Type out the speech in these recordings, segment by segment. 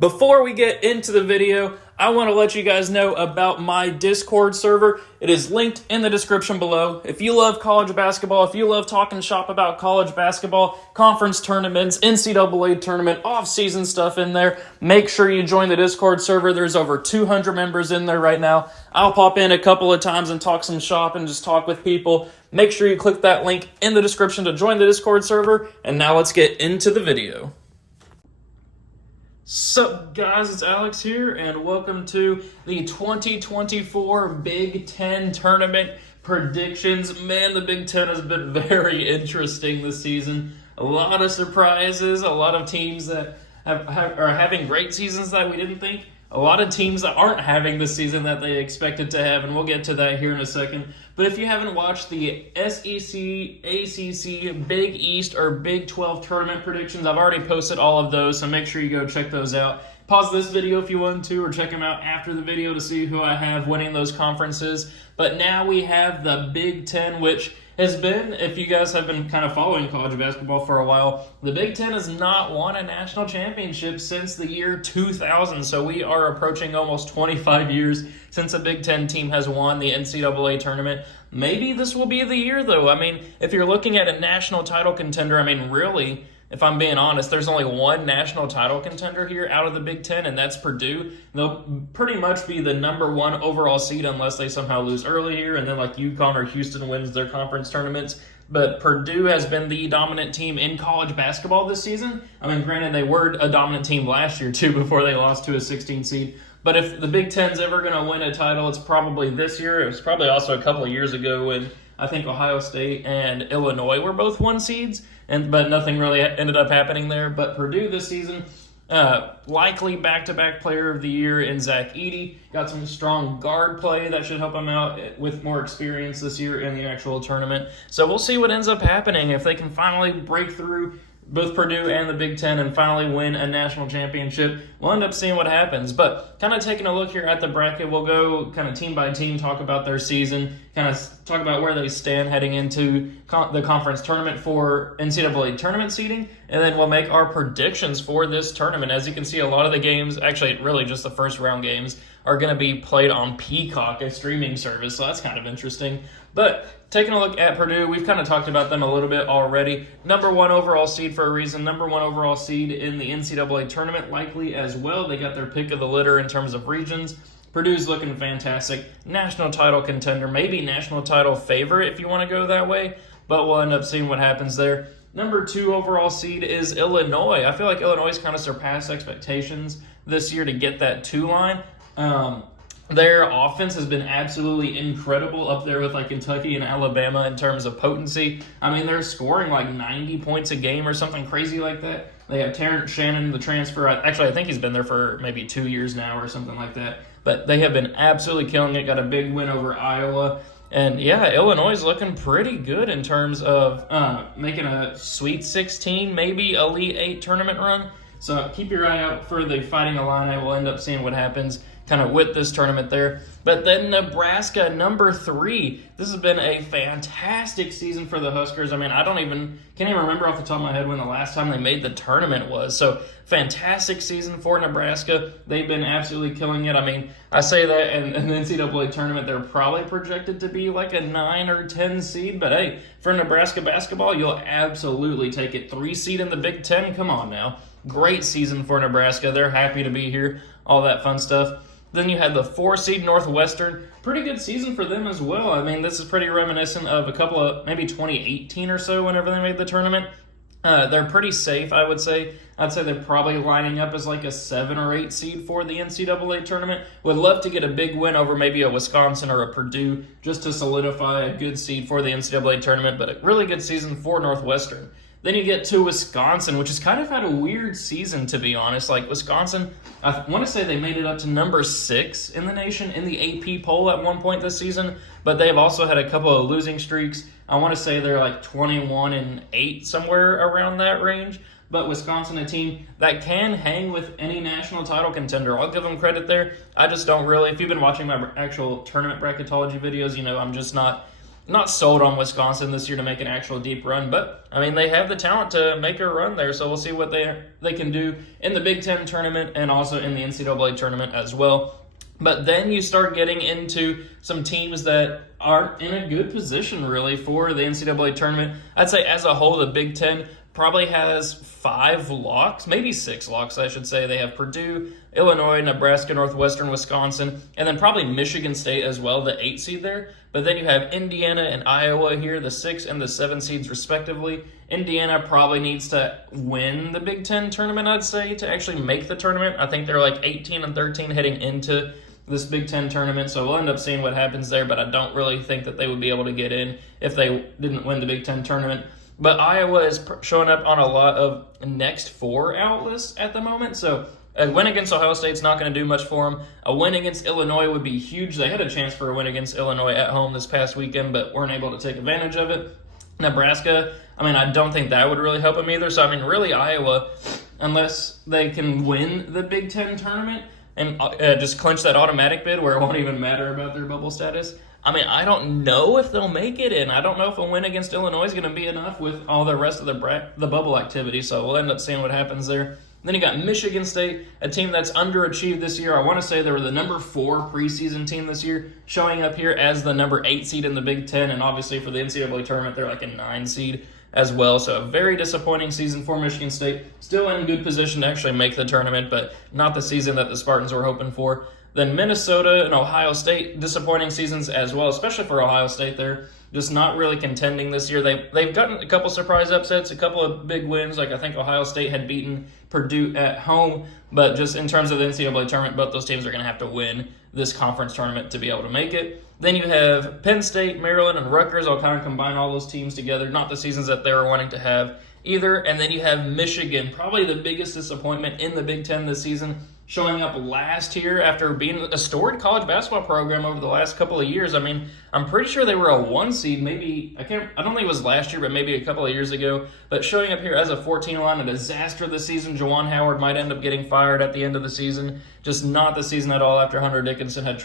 Before we get into the video, I want to let you guys know about my Discord server. It is linked in the description below. If you love college basketball, if you love talking shop about college basketball, conference tournaments, NCAA tournament, off-season stuff in there, make sure you join the Discord server. There's over 200 members in there right now. I'll pop in a couple of times and talk some shop and just talk with people. Make sure you click that link in the description to join the Discord server. And now let's get into the video. Sup guys, it's Alex here, and welcome to the 2024 Big Ten Tournament predictions. Man, the Big Ten has been very interesting this season. A lot of surprises, a lot of teams that are having great seasons that we didn't think. A lot of teams that aren't having the season that they expected to have, and we'll get to that here in a second. But if you haven't watched the SEC, ACC, Big East, or Big 12 tournament predictions, I've already posted all of those, so make sure you go check those out. Pause this video if you want to, or check them out after the video to see who I have winning those conferences. But now we have the Big Ten, which has been, if you guys have been kind of following college basketball for a while, the Big Ten has not won a national championship since the year 2000. So we are approaching almost 25 years since a Big Ten team has won the NCAA tournament. Maybe this will be the year, though. I mean, if you're looking at a national title contender, I mean, really, if I'm being honest, there's only one national title contender here out of the Big Ten, and that's Purdue. They'll pretty much be the number one overall seed unless they somehow lose early here, and then like UConn or Houston wins their conference tournaments. But Purdue has been the dominant team in college basketball this season. I mean, granted, they were a dominant team last year, too, before they lost to a 16 seed. But if the Big Ten's ever going to win a title, it's probably this year. It was probably also a couple of years ago when I think Ohio State and Illinois were both one seeds, but nothing really ended up happening there. But Purdue this season, likely back-to-back player of the year in Zach Edey. Got some strong guard play that should help him out with more experience this year in the actual tournament. So we'll see what ends up happening if they can finally break through both Purdue and the Big Ten and finally win a national championship. We'll end up seeing what happens. But kind of taking a look here at the bracket, we'll go kind of team by team, talk about their season, kind of talk about where they stand heading into the conference tournament for NCAA tournament seeding, and then we'll make our predictions for this tournament. As you can see, a lot of the games, actually really just the first round games, are going to be played on Peacock, a streaming service, so that's kind of interesting. But taking a look at Purdue, we've kind of talked about them a little bit already. Number one overall seed for a reason. Number one overall seed in the NCAA tournament, likely as well. They got their pick of the litter in terms of regions. Purdue's looking fantastic. National title contender, maybe national title favorite if you want to go that way, but we'll end up seeing what happens there. Number two overall seed is Illinois. I feel like Illinois kind of surpassed expectations this year to get that 2 line. Their offense has been absolutely incredible up there with like Kentucky and Alabama in terms of potency. I mean, they're scoring like 90 points a game or something crazy like that. They have Terrence Shannon, the transfer. Actually, I think he's been there for maybe 2 years now or something like that. But they have been absolutely killing it. Got a big win over Iowa. And yeah, Illinois is looking pretty good in terms of making a Sweet 16, maybe Elite 8 tournament run. So keep your eye out for the Fighting Illini. We'll end up seeing what happens kind of with this tournament there. But then Nebraska, number 3. This has been a fantastic season for the Huskers. I mean, can't even remember off the top of my head when the last time they made the tournament was. So fantastic season for Nebraska. They've been absolutely killing it. I mean, I say that in the NCAA tournament, they're probably projected to be like a 9 or 10 seed. But hey, for Nebraska basketball, you'll absolutely take it. 3 seed in the Big Ten. Come on now. Great season for Nebraska. They're happy to be here. All that fun stuff. Then you had the 4 seed Northwestern. Pretty good season for them as well. I mean, this is pretty reminiscent of a couple of, maybe 2018 or so whenever they made the tournament. They're pretty safe, I would say. I'd say they're probably lining up as like a 7 or 8 seed for the NCAA tournament. Would love to get a big win over maybe a Wisconsin or a Purdue just to solidify a good seed for the NCAA tournament, but a really good season for Northwestern. Then you get to Wisconsin, which has kind of had a weird season, to be honest. Like, Wisconsin, I want to say they made it up to number 6 in the nation in the AP poll at one point this season, but they've also had a couple of losing streaks. I want to say they're like 21-8, somewhere around that range. But Wisconsin, a team that can hang with any national title contender. I'll give them credit there. I just don't really. If you've been watching my actual tournament bracketology videos, you know I'm just not not sold on Wisconsin this year to make an actual deep run, but I mean, they have the talent to make a run there, so we'll see what they can do in the Big Ten tournament and also in the NCAA tournament as well. But then you start getting into some teams that aren't in a good position, really, for the NCAA tournament. I'd say as a whole, the Big Ten probably has 5 locks, maybe 6 locks, I should say. They have Purdue, Illinois, Nebraska, Northwestern, Wisconsin, and then probably Michigan State as well, the 8 seed there. But then you have Indiana and Iowa here, the 6 and the 7 seeds respectively. Indiana probably needs to win the Big Ten tournament, I'd say, to actually make the tournament. I think they're like 18 and 13 heading into this Big Ten tournament, so we'll end up seeing what happens there, but I don't really think that they would be able to get in if they didn't win the Big Ten tournament. But Iowa is showing up on a lot of next 4 out lists at the moment, so a win against Ohio State's not going to do much for them. A win against Illinois would be huge. They had a chance for a win against Illinois at home this past weekend, but weren't able to take advantage of it. Nebraska, I mean, I don't think that would really help them either, so I mean, really Iowa, unless they can win the Big Ten tournament, and just clinch that automatic bid where it won't even matter about their bubble status. I mean, I don't know if they'll make it in. I don't know if a win against Illinois is going to be enough with all the rest of the bubble activity, so we'll end up seeing what happens there. Then you got Michigan State, a team that's underachieved this year. I want to say they were the number 4 preseason team this year, showing up here as the number 8 seed in the Big Ten, and obviously for the NCAA tournament, they're like a 9 seed as well. So a very disappointing season for Michigan State. Still in good position to actually make the tournament, but not the season that the Spartans were hoping for. Then Minnesota and Ohio State, disappointing seasons as well, especially for Ohio State. They're just not really contending this year. They've gotten a couple surprise upsets, a couple of big wins. Like I think Ohio State had beaten Purdue at home, but just in terms of the NCAA tournament, both those teams are going to have to win this conference tournament to be able to make it. Then you have Penn State, Maryland, and Rutgers. I'll kind of combine all those teams together. Not the seasons that they were wanting to have either. And then you have Michigan, probably the biggest disappointment in the Big Ten this season, showing up last here after being a storied college basketball program over the last couple of years. I mean, I'm pretty sure they were a 1 seed, maybe, I don't think it was last year, but maybe a couple of years ago. But showing up here as a 14 line, a disaster this season. Juwan Howard might end up getting fired at the end of the season. Just not the season at all after Hunter Dickinson had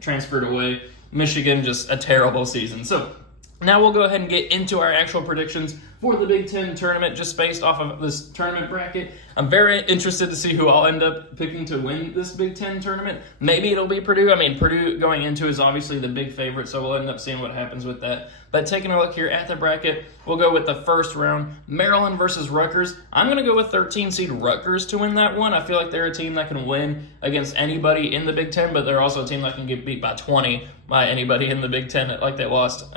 transferred away. Michigan, just a terrible season. So now we'll go ahead and get into our actual predictions for the Big Ten tournament, just based off of this tournament bracket. I'm very interested to see who I'll end up picking to win this Big Ten tournament. Maybe it'll be Purdue. I mean, Purdue going into is obviously the big favorite, so we'll end up seeing what happens with that. But taking a look here at the bracket, we'll go with the first round, Maryland versus Rutgers. I'm going to go with 13 seed Rutgers to win that one. I feel like they're a team that can win against anybody in the Big Ten, but they're also a team that can get beat by 20 by anybody in the Big Ten, like they lost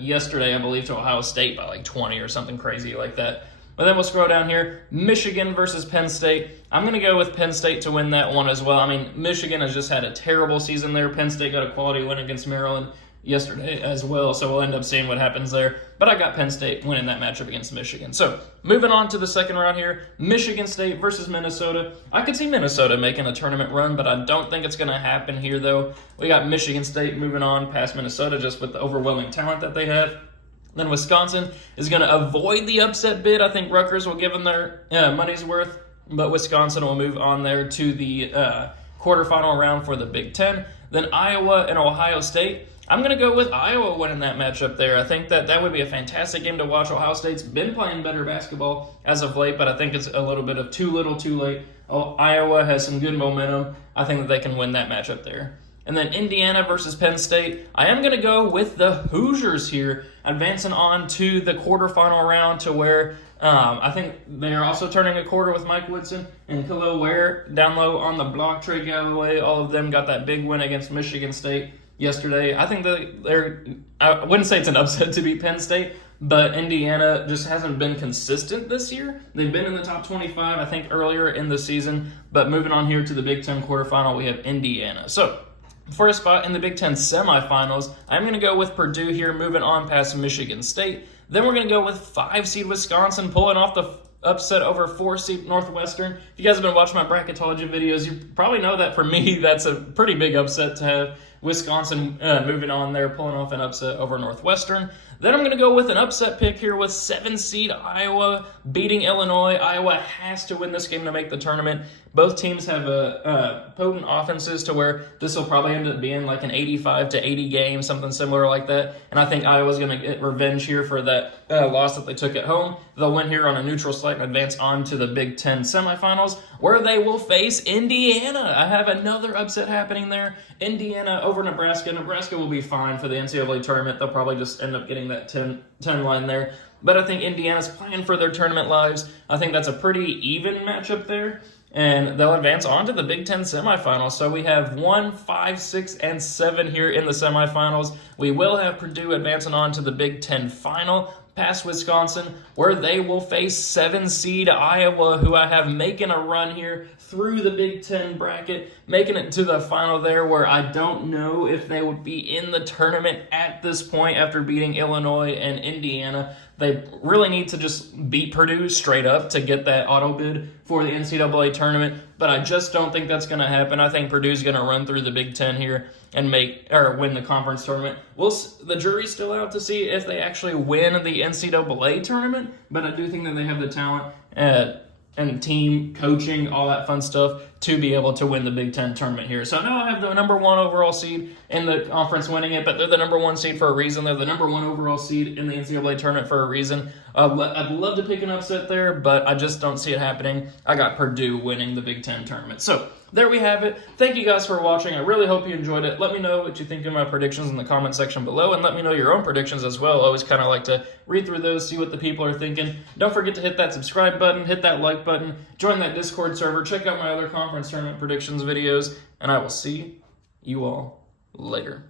yesterday, I believe, to Ohio State by like 20 or something crazy like that. But then we'll scroll down here. Michigan versus Penn State. I'm going to go with Penn State to win that one as well. I mean, Michigan has just had a terrible season there. Penn State got a quality win against Maryland yesterday as well, so we'll end up seeing what happens there. But I got Penn State winning that matchup against Michigan. So moving on to the second round here, Michigan State versus Minnesota. I could see Minnesota making a tournament run, but I don't think it's going to happen here, though. We got Michigan State moving on past Minnesota just with the overwhelming talent that they have. Then Wisconsin is going to avoid the upset bid. I think Rutgers will give them their money's worth, but Wisconsin will move on there to the quarterfinal round for the Big Ten. Then Iowa and Ohio State. I'm going to go with Iowa winning that matchup there. I think that would be a fantastic game to watch. Ohio State's been playing better basketball as of late, but I think it's a little bit of too little too late. Iowa has some good momentum. I think that they can win that matchup there. And then Indiana versus Penn State. I am going to go with the Hoosiers here, advancing on to the quarterfinal round to where I think they are also turning a quarter with Mike Woodson and Khalil Ware down low on the block. Trey Galloway, all of them got that big win against Michigan State yesterday. I think I wouldn't say it's an upset to beat Penn State, but Indiana just hasn't been consistent this year. They've been in the top 25, I think, earlier in the season, but moving on here to the Big Ten quarterfinal, we have Indiana. So for a spot in the Big Ten semifinals, I'm going to go with Purdue here, moving on past Michigan State. Then we're going to go with 5-seed Wisconsin, pulling off the upset over 4-seed Northwestern. If you guys have been watching my bracketology videos, you probably know that for me, that's a pretty big upset to have Wisconsin moving on there, pulling off an upset over Northwestern. Then I'm going to go with an upset pick here with 7-seed Iowa beating Illinois. Iowa has to win this game to make the tournament. Both teams have potent offenses to where this will probably end up being like an 85-80 game, something similar like that. And I think Iowa's going to get revenge here for that loss that they took at home. They'll win here on a neutral site and advance on to the Big Ten semifinals, where they will face Indiana. I have another upset happening there. Indiana over Nebraska. Nebraska will be fine for the NCAA tournament. They'll probably just end up getting that 10 line there. But I think Indiana's playing for their tournament lives. I think that's a pretty even matchup there. And they'll advance on to the Big Ten semifinals. So we have 1, 5, 6, and 7 here in the semifinals. We will have Purdue advancing on to the Big Ten final past Wisconsin, where they will face 7-seed Iowa, who I have making a run here through the Big Ten bracket, making it to the final there, where I don't know if they would be in the tournament at this point after beating Illinois and Indiana. They really need to just beat Purdue straight up to get that auto bid for the NCAA tournament, but I just don't think that's going to happen. I think Purdue's going to run through the Big Ten here and win the conference tournament. The jury's still out to see if they actually win the NCAA tournament, but I do think that they have the talent and team, coaching, all that fun stuff to be able to win the Big Ten tournament here. So now I have the number 1 overall seed in the conference winning it, but they're the number 1 seed for a reason. They're the number 1 overall seed in the NCAA tournament for a reason. I'd love to pick an upset there, but I just don't see it happening. I got Purdue winning the Big Ten tournament. So there we have it. Thank you guys for watching. I really hope you enjoyed it. Let me know what you think of my predictions in the comment section below, and let me know your own predictions as well. I always kind of like to read through those, see what the people are thinking. Don't forget to hit that subscribe button, hit that like button, join that Discord server, check out my other conference tournament predictions videos, and I will see you all later.